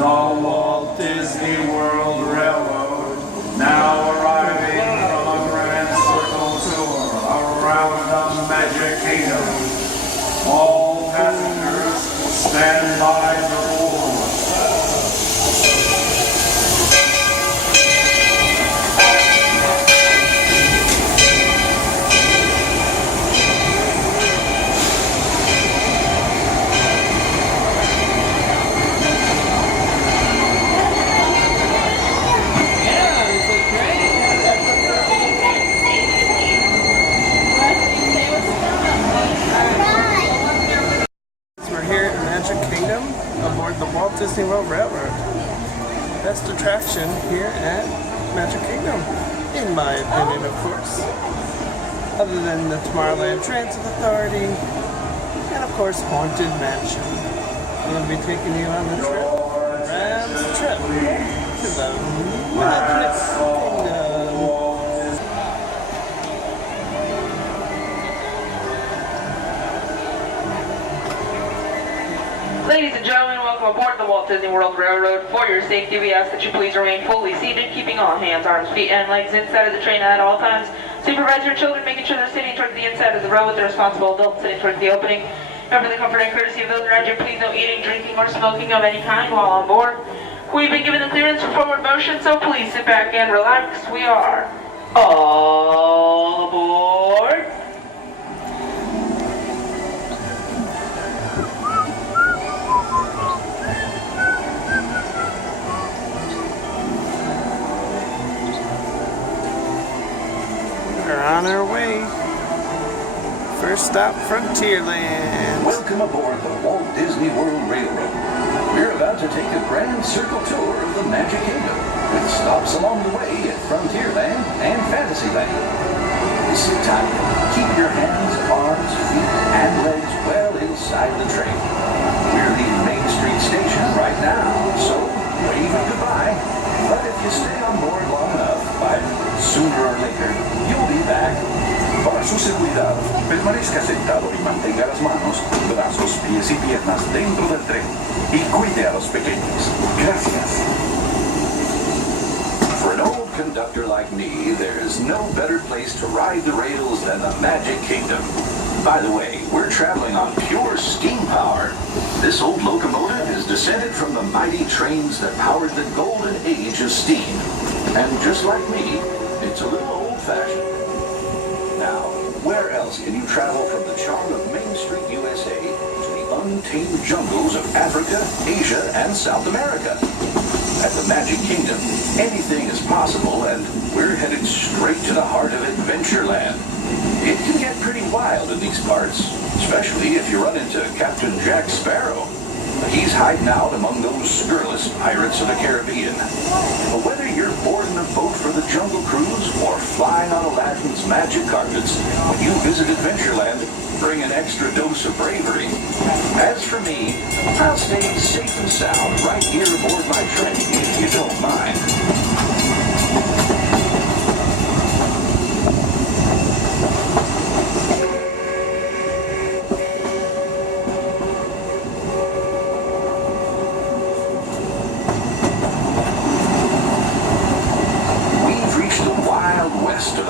The Walt Disney World Railroad, now arriving from a grand circle tour around the Magic Kingdom. All passengers stand by to board. Aboard the Walt Disney World Railroad. Best attraction here at Magic Kingdom, in my opinion, of course. Other than the Tomorrowland Transit Authority, and of course, Haunted Mansion. I'm going to be taking you on the trip, around the trip, to the Magic Kingdom. Ladies and gentlemen, welcome aboard the Walt Disney World Railroad. For your safety, we ask that you please remain fully seated, keeping all hands, arms, feet, and legs inside of the train at all times. Supervise your children, making sure they're sitting towards the inside of the row with the responsible adults sitting towards the opening. And for the comfort and courtesy of those around you, please no eating, drinking, or smoking of any kind while on board. We've been given the clearance for forward motion, so please sit back and relax. We are all aboard. On our way. First stop, Frontierland. Welcome aboard the Walt Disney World Railroad. We're about to take a grand circle tour of the Magic Kingdom, with stops along the way at Frontierland and Fantasyland. Sit tight. Keep your hands, arms, feet, and legs well inside the train. We're leaving Main Street Station right now, so wave and goodbye. But if you stay on board long enough, sooner or later, you'll be back. Para su seguridad, permanezca sentado y mantenga las manos, brazos, pies y piernas dentro del tren y cuide a los pequeños. Gracias. For an old conductor like me, there's no better place to ride the rails than the Magic Kingdom. By the way, we're traveling on pure steam power. This old locomotive is descended from the mighty trains that powered the golden age of steam. And just like me, it's a little old-fashioned. Now, where else can you travel from the charm of Main Street, U.S.A. to the untamed jungles of Africa, Asia, and South America? At the Magic Kingdom, anything is possible, and we're headed straight to the heart of Adventureland. It can get pretty wild in these parts, especially if you run into Captain Jack Sparrow. He's hiding out among those scurrilous pirates of the Caribbean. But whether you're boarding a boat for the Jungle Cruise or flying on Aladdin's magic carpets, when you visit Adventureland, bring an extra dose of bravery. As for me, I'll stay safe and sound right here aboard my train, if you don't mind.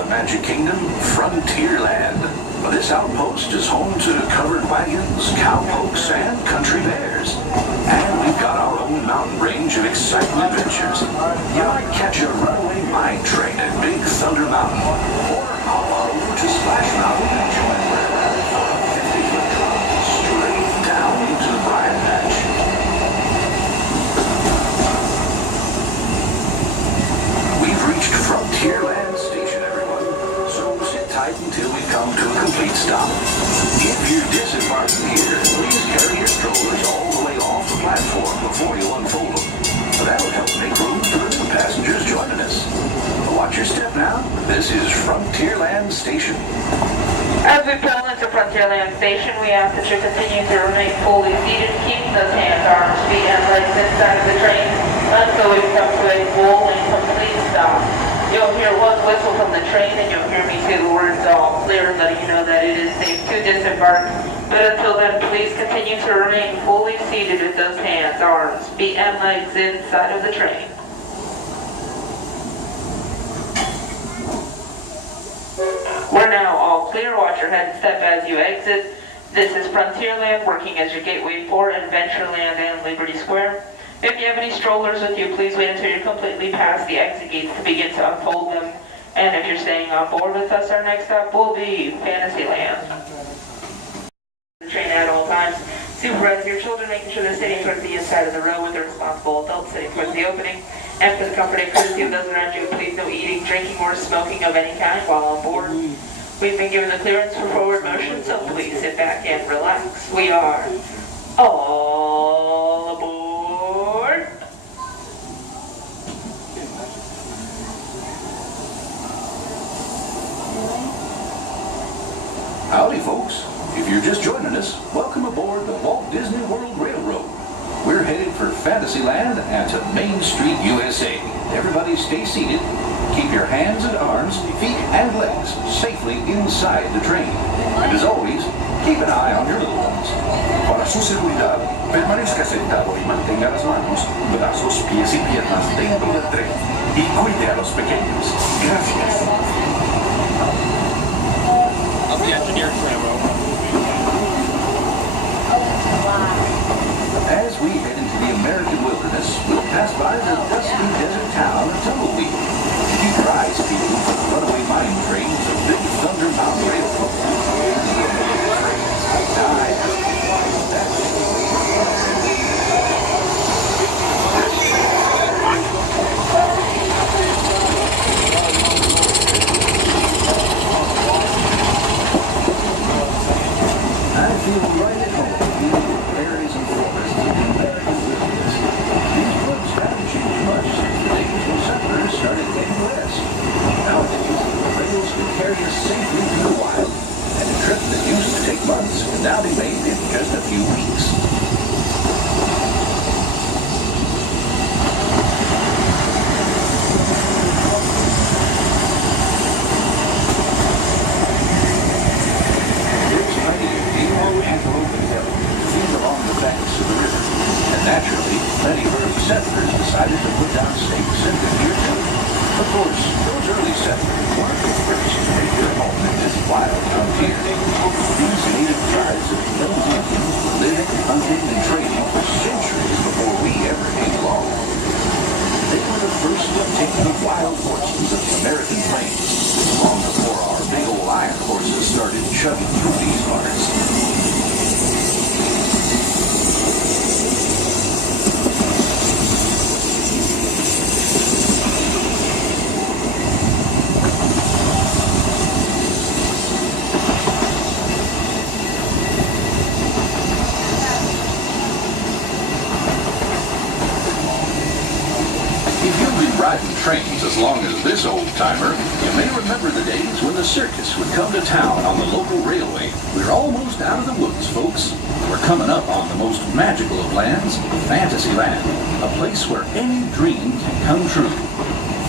Magic Kingdom, Frontierland. This outpost is home to covered wagons, cowpokes, and country bears. And we've got our own mountain range of exciting adventures. You might catch a runaway mine train at Big Thunder Mountain, or hop on over to Splash Mountain and join Red for a 50-foot drop straight down into the Briar Patch. We've reached Frontierland Station, everyone, so sit tight until we come to a complete stop. If you're disembarking here, please carry your strollers all the way off the platform before you unfold them. That'll help make room for the new passengers joining us. Watch your step now. This is Frontierland Station. As we pull into Frontierland Station, we ask that you continue to remain fully seated, keeping those hands, arms, feet, and legs inside of the train until we come to a full and complete stop. You'll hear one whistle from the train, and you'll hear me say the words "all clear," letting you know that it is safe to disembark. But until then, please continue to remain fully seated with those hands, arms, feet, and legs inside of the train. We're now all clear. Watch your head and step as you exit. This is Frontierland, working as your gateway for Adventureland and Liberty Square. If you have any strollers with you, please wait until you're completely past the exit gates to begin to unfold them. And if you're staying on board with us, our next stop will be Fantasyland. The train at all times. Supervise your children, making sure they're sitting towards the inside of the row with the responsible adults sitting towards the opening. And for the comfort and courtesy of those around you, please no eating, drinking, or smoking of any kind while on board. We've been given the clearance for forward motion, so please sit back and relax. We are all aboard. Howdy, folks. If you're just joining us, welcome aboard the Walt Disney World Railroad. We're headed for Fantasyland and to Main Street, U.S.A. Everybody stay seated. Keep your hands and arms, feet and legs safely inside the train. And as always, keep an eye on your little ones. Para su seguridad, permanezca sentado y mantenga las manos, brazos, pies y piernas dentro del tren. Y cuide a los pequeños. Gracias. Of the engineering railroad. As we head into the American wilderness, we'll pass by the dusty desert town of Tumbleweed. Keep your eyes peeled for the runaway mine trains of Big Thunder Mountain Railroad. I feel right at home in the prairies and forests of the American wilderness. These woods haven't changed much since the days when settlers started heading west. Nowadays, rails can carry us safely through the wild, and a trip that used to take months can now be made in just a few weeks. Naturally, many early settlers decided to put down stakes and live here too. Of course, those early settlers weren't the first to make their home in this wild frontier. These native tribes of Plains Indians were living, hunting, and trading for centuries before we ever came along. They were the first to take the wild horses of the American plains, long before our big old iron horses started chugging through these parts. Riding trains as long as this old-timer, you may remember the days when the circus would come to town on the local railway. We're almost out of the woods, folks. We're coming up on the most magical of lands, Fantasyland, a place where any dream can come true.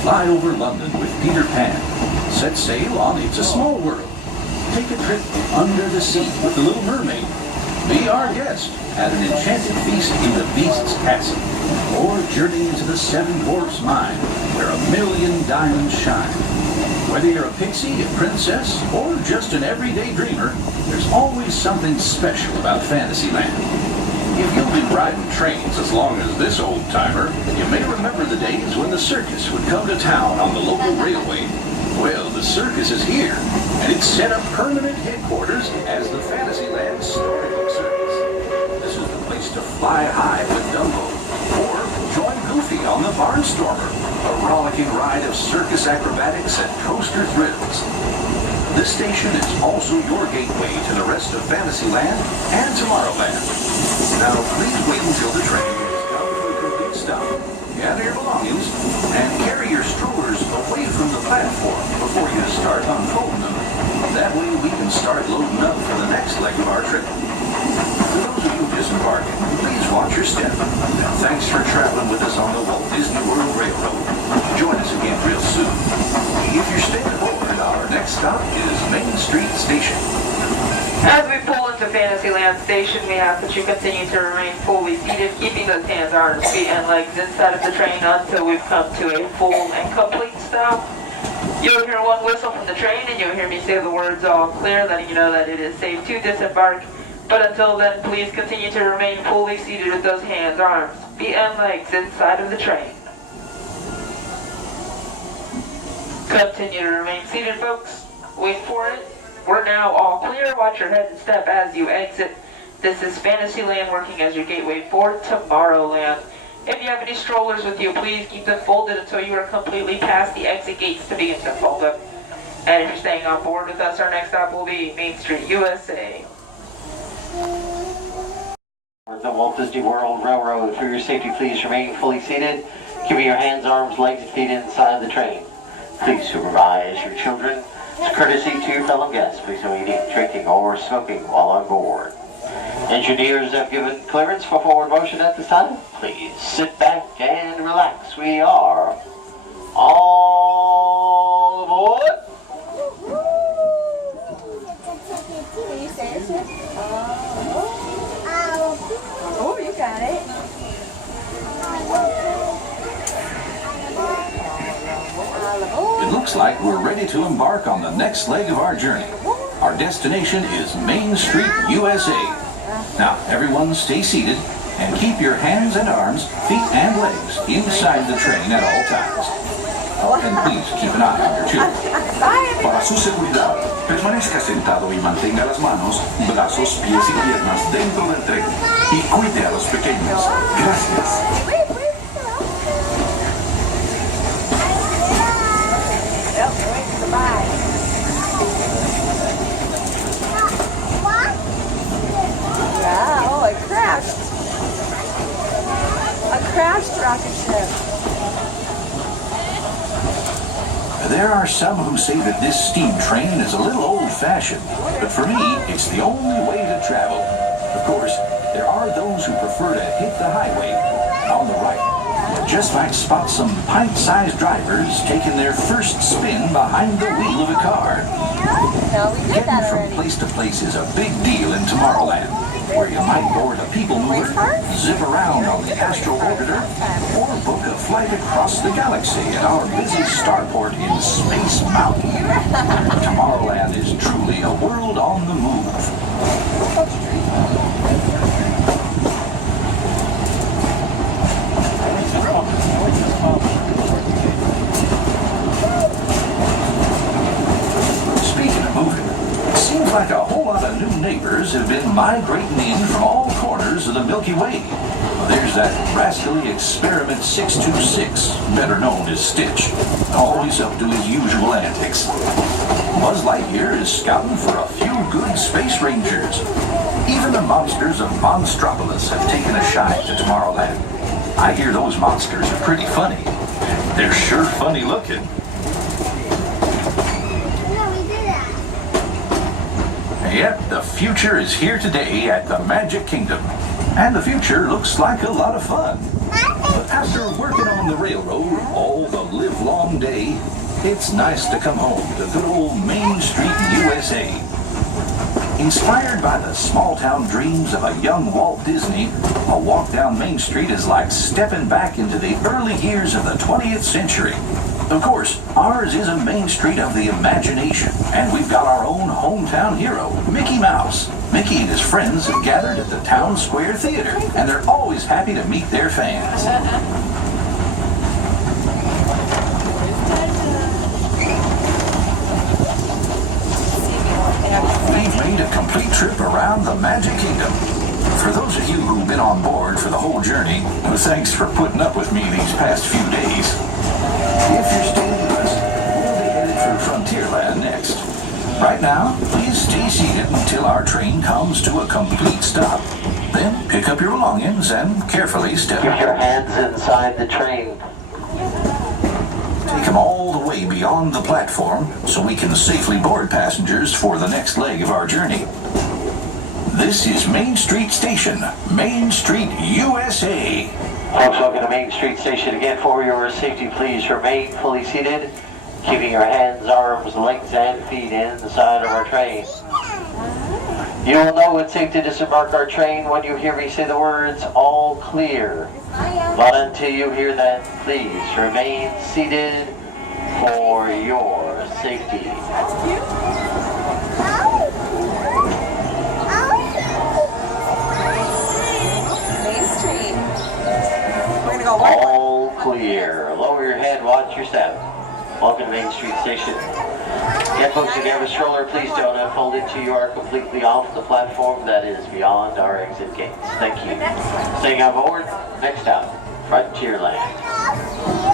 Fly over London with Peter Pan. Set sail on It's a Small World. Take a trip under the sea with the Little Mermaid. Be our guest at an enchanted feast in the Beast's Castle. Or journey into the Seven Dwarfs Mine, where 1,000,000 diamonds shine. Whether you're a pixie, a princess, or just an everyday dreamer, there's always something special about Fantasyland. If you've been riding trains as long as this old-timer, you may remember the days when the circus would come to town on the local railway. Well, the circus is here, and it's set up permanent headquarters as the Fantasyland Storybook Circus. This is the place to fly high with Dumbo, or join Goofy on the Barnstormer, a rollicking ride of circus acrobatics and coaster thrills. This station is also your gateway to the rest of Fantasyland and Tomorrowland. Now, please wait until the train has come to a complete stop. Gather your belongings and carry your strollers away from the platform before you start unfolding them. That way we can start loading up for the next leg of our trip. For those of you disembarking, please watch your step. And thanks for traveling with us on the Walt Disney World Railroad. Join us again real soon. If you're staying aboard, our next stop is Main Street Station. As we pull into Fantasyland Station, we ask that you continue to remain fully seated, keeping those hands, arms, feet, and legs inside of the train until we've come to a full and complete stop. You'll hear one whistle from the train, and you'll hear me say the words "all clear," letting you know that it is safe to disembark. But until then, please continue to remain fully seated with those hands, arms, feet, and legs inside of the train. Continue to remain seated, folks. Wait for it. We're now all clear. Watch your head and step as you exit. This is Fantasyland working as your gateway for Tomorrowland. If you have any strollers with you, please keep them folded until you are completely past the exit gates to begin to fold up. And if you're staying on board with us, our next stop will be Main Street, USA. The Walt Disney World Railroad. For your safety, please remain fully seated, keeping your hands, arms, legs, and feet inside the train. Please supervise your children. It's courtesy to your fellow guests. Please no eating, drinking, or smoking while on board. Engineers have given clearance for forward motion at this time. Please sit back and relax. We are all aboard. Oh, you got it. It looks like we're ready to embark on the next leg of our journey. Our destination is Main Street, USA. Now, everyone stay seated and keep your hands and arms, feet and legs inside the train at all times. And please keep an eye on your children. Para su seguridad, permanezca sentado y mantenga las manos, brazos, pies y piernas dentro del tren. Y cuide a los pequeños. Gracias. Yeah, oh, it crashed. A crashed rocket ship. There are some who say that this steam train is a little old-fashioned, but for me, it's the only way to travel. Of course, there are those who prefer to hit the highway. On the right, you just might spot some pint-sized drivers taking their first spin behind the wheel of a car. No, we did that Getting from already. place to place is a big deal in Tomorrowland, where you might board a people mover, zip around on the Astral Orbiter, or book a flight across the galaxy at our busy starport in Space Mountain. Tomorrowland is truly a world on the move. Speaking of moving, it seems like a whole lot of new neighbors have been migrating in from all corners of the Milky Way. Well, there's that rascally Experiment 626, better known as Stitch, always up to his usual antics. Buzz Lightyear is scouting for a few good space rangers. Even the monsters of Monstropolis have taken a shine to Tomorrowland. I hear those monsters are pretty funny. They're sure funny looking. Yep, the future is here today at the Magic Kingdom. And the future looks like a lot of fun. But after working on the railroad all the livelong day, it's nice to come home to good old Main Street, USA. Inspired by the small-town dreams of a young Walt Disney, a walk down Main Street is like stepping back into the early years of the 20th century. Of course, ours is a Main Street of the imagination, and we've got our own hometown hero, Mickey Mouse. Mickey and his friends have gathered at the Town Square Theater, and they're always happy to meet their fans. We've made a complete trip around the Magic Kingdom. For those of you who've been on board for the whole journey, thanks for putting up with me these past few days. If you're staying with us, we'll be headed for Frontierland next. Right now, please stay seated until our train comes to a complete stop. Then pick up your belongings and carefully step Keep your hands inside the train. Take them all the way beyond the platform so we can safely board passengers for the next leg of our journey. This is Main Street Station, Main Street, USA. Folks, welcome to Main Street Station again. For your safety, please remain fully seated, keeping your hands, arms, legs, and feet inside of our train. You will know it's safe to disembark our train when you hear me say the words, all clear. But until you hear that, please remain seated for your safety. Main Street. We're gonna go one. All clear. Lower your head, watch your step. Welcome to Main Street Station. Get folks, if you have a stroller, please don't unfold it till you are completely off the platform that is beyond our exit gates. Thank you. Staying on board, next stop, Frontierland.